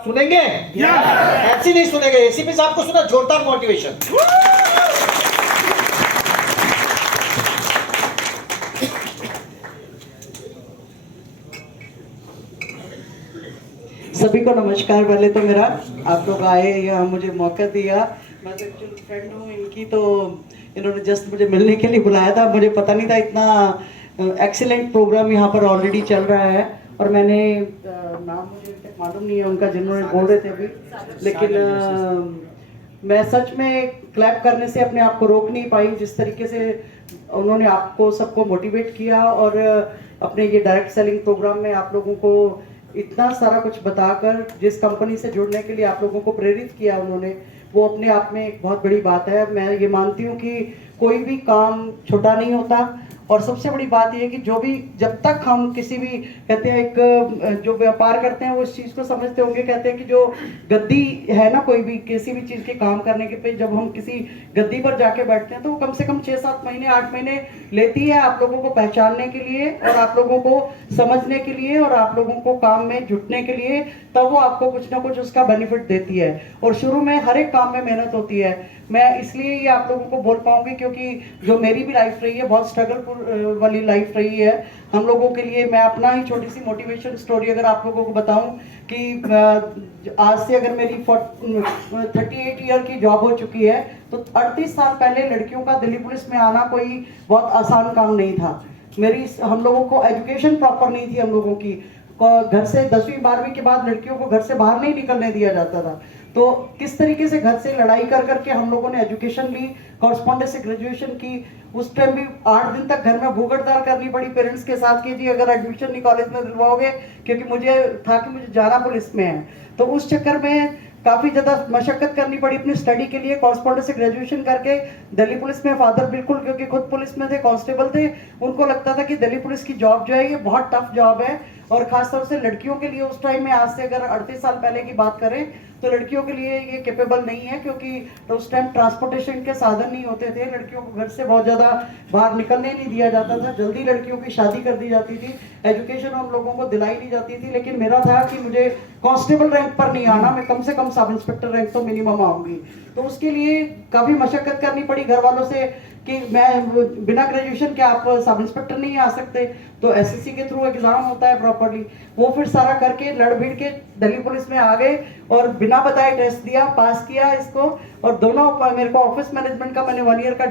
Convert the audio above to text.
सुनेंगे ऐसी नहीं सुनेंगे। एसीपी साहब को सुना, जोरदार मोटिवेशन। सभी को नमस्कार। पहले तो मेरा आप लोग आए यहाँ मुझे मौका दिया, मैं तो एक्चुअल फ्रेंड हूँ इनकी, तो इन्होंने जस्ट मुझे मिलने के लिए बुलाया था। मुझे पता नहीं था इतना एक्सीलेंट प्रोग्राम यहाँ पर ऑलरेडी चल रहा है, और मैंने नाम मुझे अभी तक मालूम नहीं है उनका जिन्होंने बोल रहे थे अभी, लेकिन मैं सच में क्लैप करने से अपने आप को रोक नहीं पाई। जिस तरीके से उन्होंने आपको सबको मोटिवेट किया और अपने ये डायरेक्ट सेलिंग प्रोग्राम में आप लोगों को इतना सारा कुछ बताकर जिस कंपनी से जुड़ने के लिए आप लोगों को प्रेरित किया उन्होंने, वो अपने आप में एक बहुत बड़ी बात है। मैं ये मानती हूँ कि कोई भी काम छोटा नहीं होता, और सबसे बड़ी बात यह है कि जो भी जब तक हम किसी भी कहते हैं एक जो व्यापार करते हैं वो इस चीज़ को समझते होंगे, कहते हैं कि जो गद्दी है ना, कोई भी किसी भी चीज़ के काम करने के पे जब हम किसी गद्दी पर जाके बैठते हैं तो वो कम से कम 6-7 महीने 8 महीने लेती है आप लोगों को पहचानने के लिए और आप लोगों को समझने के लिए और आप लोगों को काम में जुटने के लिए, तब वो आपको कुछ ना कुछ उसका बेनिफिट देती है। और शुरू में हर एक काम में मेहनत होती है। मैं इसलिए ये आप लोगों को बोल पाऊंगी क्योंकि जो मेरी भी लाइफ रही है बहुत स्ट्रगल वाली लाइफ रही है हम लोगों के लिए। मैं अपना ही छोटी सी मोटिवेशन स्टोरी अगर आप लोगों को बताऊं कि आज से अगर मेरी 38 ईयर की जॉब हो चुकी है, तो 38 साल पहले लड़कियों का दिल्ली पुलिस में आना कोई बहुत आसान काम नहीं था। हम लोगों को एजुकेशन प्रॉपर नहीं थी। हम लोगों की घर से 10वीं 12वीं के बाद लड़कियों को घर से बाहर नहीं निकलने दिया जाता था। तो किस तरीके से घर से लड़ाई कर करके हम लोगों ने एजुकेशन ली, कॉरस्पॉन्डेंस से ग्रेजुएशन की। उस टाइम भी 8 दिन तक घर में भूख हड़ताल करनी पड़ी पेरेंट्स के साथ कि जी अगर एडमिशन नहीं कॉलेज में दिलवाओगे, क्योंकि मुझे था कि मुझे जाना पुलिस में है। तो उस चक्कर में काफ़ी ज़्यादा मशक्कत करनी पड़ी अपनी स्टडी के लिए। कॉरस्पॉन्डेंस से ग्रेजुएशन करके दिल्ली पुलिस में फादर बिल्कुल, क्योंकि खुद पुलिस में थे, कांस्टेबल थे, उनको लगता था कि दिल्ली पुलिस की जॉब जो है ये बहुत टफ जॉब है, और खासतौर से लड़कियों के लिए उस टाइम में, आज से अगर 38 साल पहले की बात करें तो लड़कियों के लिए ये कैपेबल नहीं है, क्योंकि तो उस टाइम ट्रांसपोर्टेशन के साधन नहीं होते थे। लड़कियों को घर से बहुत ज़्यादा बाहर निकलने नहीं दिया जाता था, जल्दी लड़कियों की शादी कर दी जाती थी, एजुकेशन उन लोगों को दिलाई नहीं जाती थी। लेकिन मेरा था कि मुझे कांस्टेबल रैंक पर नहीं आना, मैं कम से कम सब इंस्पेक्टर रैंक तो मिनिमम आऊँगी। तो उसके लिए काफ़ी मशक्कत करनी पड़ी घर वालों से कि मैं बिना ग्रेजुएशन के आप सब इंस्पेक्टर नहीं आ सकते, तो एसएससी के थ्रू एग्जाम होता है प्रॉपरली, वो फिर सारा करके लड़ भिड़ के दिल्ली पुलिस में आ गए और बिना बताए टेस्ट दिया, पास किया इसको। और दोनों मेरे को ऑफिस मैनेजमेंट का मैंने 1 ईयर का